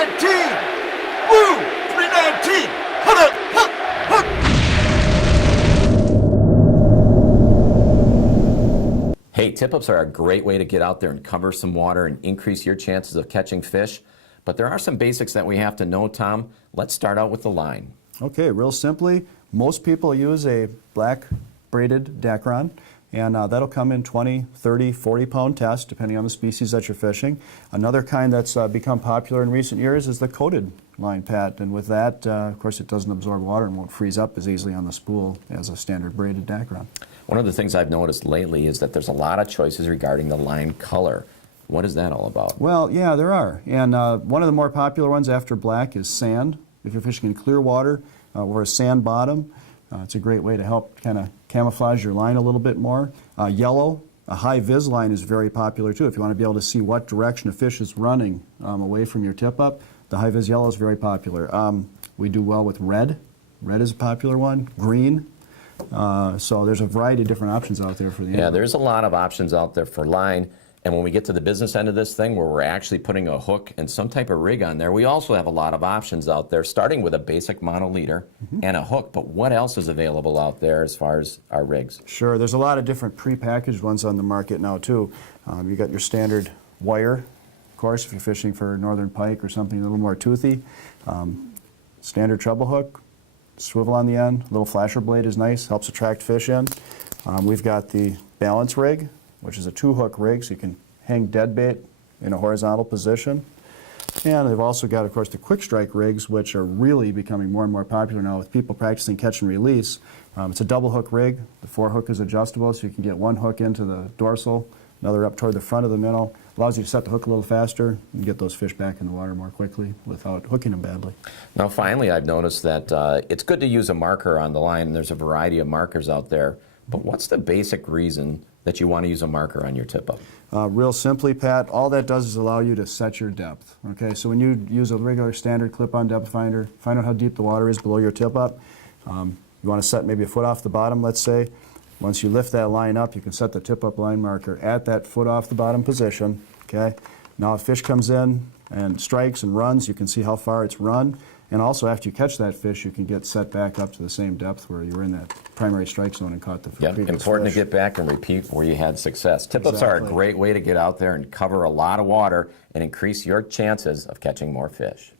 319! Woo! 319! Hook! Hook! Hook! Hey, tip-ups are a great way to get out there and cover some water and increase your chances of catching fish. But there are some basics that we have to know, Tom. Let's start out with the line. Okay, real simply, most people use a black braided Dacron, and that'll come in 20, 30, 40-pound tests, depending on the species that you're fishing. Another kind that's become popular in recent years is the coated line, Pat, and with that, of course, it doesn't absorb water and won't freeze up as easily on the spool as a standard braided Dacron. One of the things I've noticed lately is that there's a lot of choices regarding the line color. What is that all about? Well, yeah, there are. And one of the more popular ones after black is sand. If you're fishing in clear water or a sand bottom, it's a great way to help kind of camouflage your line a little bit more. Yellow, a high vis line is very popular too. If you want to be able to see what direction a fish is running away from your tip up, the high vis yellow is very popular. We do well with red. Red is a popular one. Green. So there's a variety of different options out there for the Yeah, there's a lot of options out there for line. And when we get to the business end of this thing, where we're actually putting a hook and some type of rig on there, we also have a lot of options out there, starting with a basic mono-leader and a hook. But what else is available out there as far as our rigs? Sure, there's a lot of different pre-packaged ones on the market now too. You got your standard wire, of course, if you're fishing for northern pike or something a little more toothy. Standard treble hook, swivel on the end, little flasher blade is nice, helps attract fish in. We've got the balance rig, which is a 2-hook rig, so you can hang dead bait in a horizontal position. And they've also got, of course, the quick strike rigs, which are really becoming more and more popular now with people practicing catch and release. It's a double hook rig. The 4-hook is adjustable, so you can get 1 hook into the dorsal, another up toward the front of the minnow. Allows you to set the hook a little faster and get those fish back in the water more quickly without hooking them badly. Now, finally, I've noticed that it's good to use a marker on the line, and there's a variety of markers out there. But what's the basic reason that you want to use a marker on your tip-up? Real simply, Pat, all that does is allow you to set your depth. Okay, so when you use a regular standard clip-on depth finder, find out how deep the water is below your tip-up. You want to set maybe a foot off the bottom, let's say. Once you lift that line up, you can set the tip-up line marker at that foot off the bottom position. Okay, now if fish comes in and strikes and runs, you can see how far it's run. And also, after you catch that fish, you can get set back up to the same depth where you were in that primary strike zone and caught the Yep, important fish. to get back and repeat where you had success. Tip-ups are a great way to get out there and cover a lot of water and increase your chances of catching more fish.